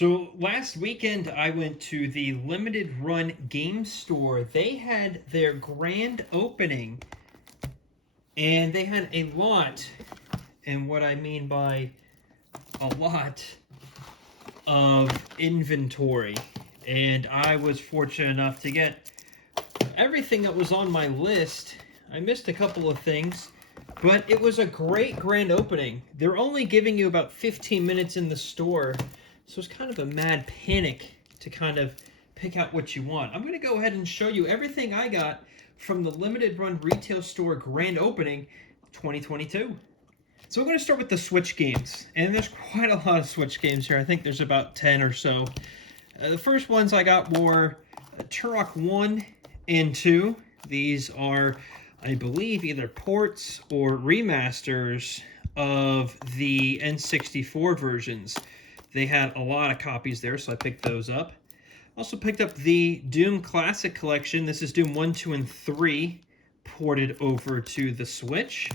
So last weekend, I went to the Limited Run game store. They had their grand opening, and they had a lot, and what I mean by a lot, of inventory. And I was fortunate enough to get everything that was on my list. I missed a couple of things, but it was a great grand opening. They're only giving you about 15 minutes in the store, so it's kind of a mad panic to kind of pick out what you want. I'm going to go ahead and show you everything I got from the Limited Run Retail Store grand opening 2022. So we're going to start with the Switch games, and there's quite a lot of Switch games here. I think there's about 10 or so. The first ones I got were Turok 1 and 2. These are, I believe, either ports or remasters of the N64 versions. They had a lot of copies there, so I picked those up. Also picked up the Doom Classic Collection. This is Doom 1, 2, and 3 ported over to the Switch.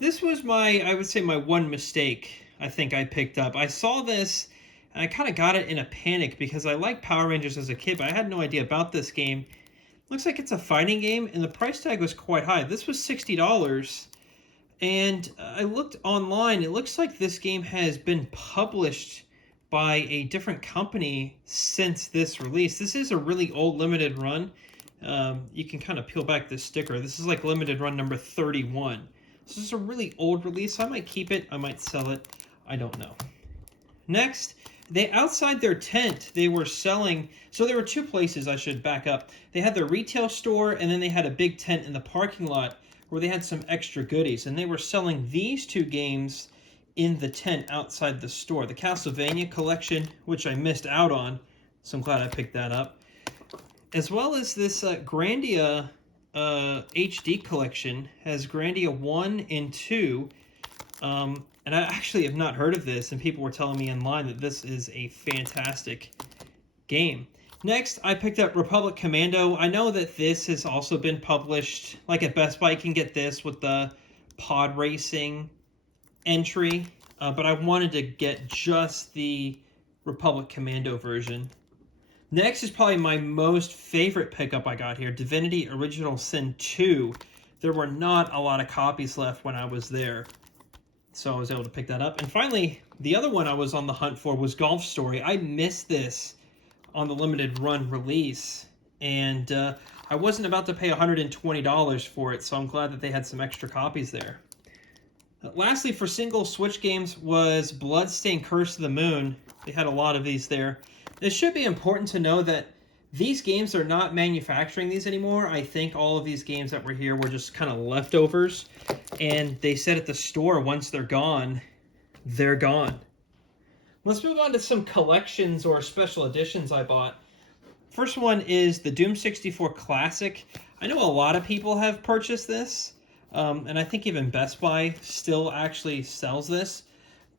This was I would say my one mistake I think I picked up. I saw this and I kind of got it in a panic because I liked Power Rangers as a kid, but I had no idea about this game. Looks like it's a fighting game, and the price tag was quite high. This was $60, and I looked online. It looks like this game has been published by a different company since this release. This is a really old limited run. You can kind of peel back this sticker. This is like limited run number 31. This is a really old release. I might keep it. I might sell it. I don't know. Next, outside their tent, they were selling. So there were two places. I should back up. They had their retail store, and then they had a big tent in the parking lot where they had some extra goodies, and they were selling these two games in the tent outside the store. The Castlevania collection, which I missed out on, so I'm glad I picked that up, as well as this Grandia HD collection. Has Grandia 1 and 2. And I actually have not heard of this, and people were telling me online that this is a fantastic game. Next, I picked up Republic Commando. I know that this has also been published. Like at Best Buy, you can get this with the pod racing entry, but I wanted to get just the Republic Commando version. Next is probably my most favorite pickup I got here, Divinity Original Sin 2. There were not a lot of copies left when I was there, so I was able to pick that up. And finally, the other one I was on the hunt for was Golf Story. I missed this on the limited run release, and I wasn't about to pay $120 for it, so I'm glad that they had some extra copies there. Lastly, for single Switch games was Bloodstained Curse of the Moon. They had a lot of these there. It should be important to know that these games are not manufacturing these anymore. I think all of these games that were here were just kind of leftovers, and they said at the store once they're gone, they're gone. Let's move on to some collections or special editions I bought. First one is the Doom 64 Classic. I know a lot of people have purchased this, and I think even Best Buy still actually sells this.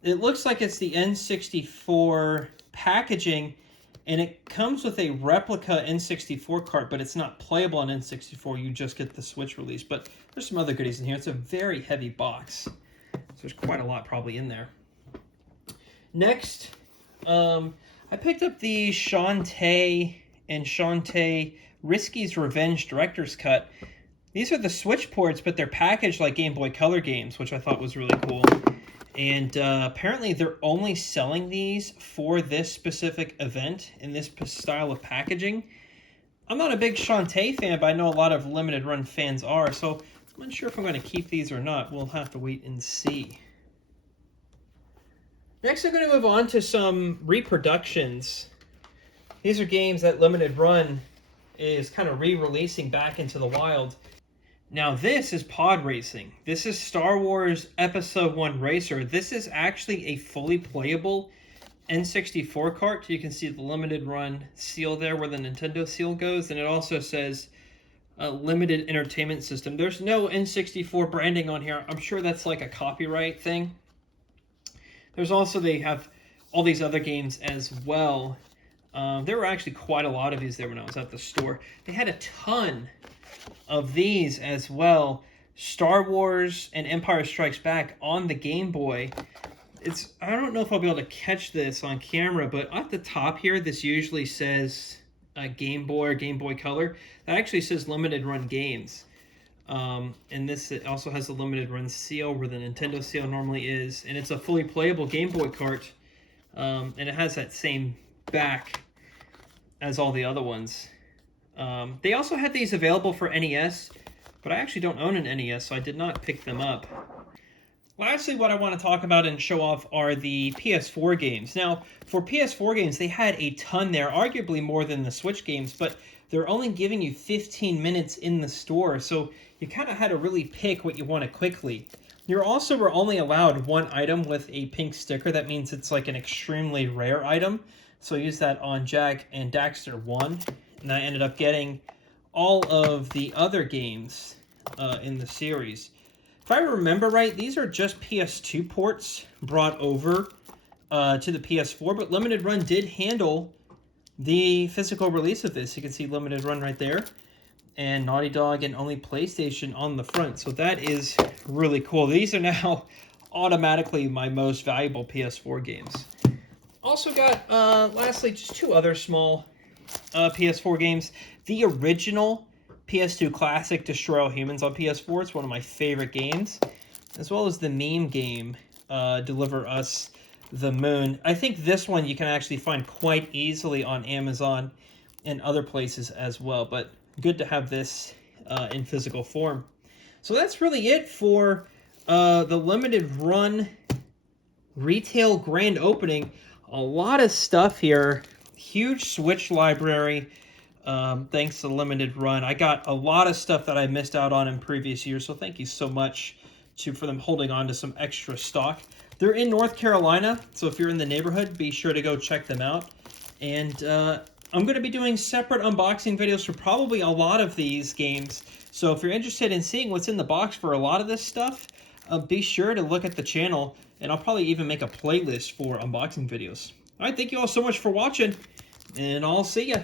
It looks like it's the N64 packaging, and it comes with a replica N64 cart, but it's not playable on N64. You just get the Switch release. But there's some other goodies in here. It's a very heavy box, so there's quite a lot probably in there. Next, I picked up the Shantae and Shantae Risky's Revenge Director's Cut. These are the Switch ports, but they're packaged like Game Boy Color games, which I thought was really cool. And apparently they're only selling these for this specific event in this style of packaging. I'm not a big Shantae fan, but I know a lot of limited run fans are, so I'm not sure if I'm going to keep these or not. We'll have to wait and see. Next, I'm going to move on to some reproductions. These are games that Limited Run is kind of re-releasing back into the wild. Now, this is pod racing. This is Star Wars Episode 1 Racer. This is actually a fully playable N64 cart. You can see the Limited Run seal there where the Nintendo seal goes, and it also says Limited Entertainment System. There's no N64 branding on here. I'm sure that's like a copyright thing. There's also, they have all these other games as well. There were actually quite a lot of these there when I was at the store. They had a ton of these as well. Star Wars and Empire Strikes Back on the Game Boy. I don't know if I'll be able to catch this on camera, but at the top here, this usually says Game Boy or Game Boy Color. That actually says limited run games. And this it also has a limited run seal where the Nintendo seal normally is. And it's a fully playable Game Boy cart. And it has that same back as all the other ones. They also had these available for NES, but I actually don't own an NES, so I did not pick them up. Lastly, what I want to talk about and show off are the PS4 games. Now, for PS4 games, they had a ton there, arguably more than the Switch games, but they're only giving you 15 minutes in the store, so you kind of had to really pick what you wanted quickly. You also were only allowed one item with a pink sticker. That means it's like an extremely rare item. So I used that on Jak and Daxter 1, and I ended up getting all of the other games in the series. If I remember right, these are just PS2 ports brought over to the PS4, but Limited Run did handle the physical release of this. You can see Limited Run right there, and Naughty Dog and only PlayStation on the front. So that is really cool. These are now automatically my most valuable PS4 games. Also got, lastly, just two other small PS4 games. The original PS2 classic Destroy All Humans on PS4. It's one of my favorite games. As well as the meme game, Deliver Us the Moon. I think this one you can actually find quite easily on Amazon and other places as well. But good to have this in physical form. So that's really it for the limited run retail grand opening. A lot of stuff here. Huge Switch library. Thanks to Limited Run. I got a lot of stuff that I missed out on in previous years, so thank you so much for them holding on to some extra stock. They're in North Carolina, so if you're in the neighborhood, be sure to go check them out. And I'm going to be doing separate unboxing videos for probably a lot of these games, so if you're interested in seeing what's in the box for a lot of this stuff, be sure to look at the channel, and I'll probably even make a playlist for unboxing videos. All right, thank you all so much for watching, and I'll see ya.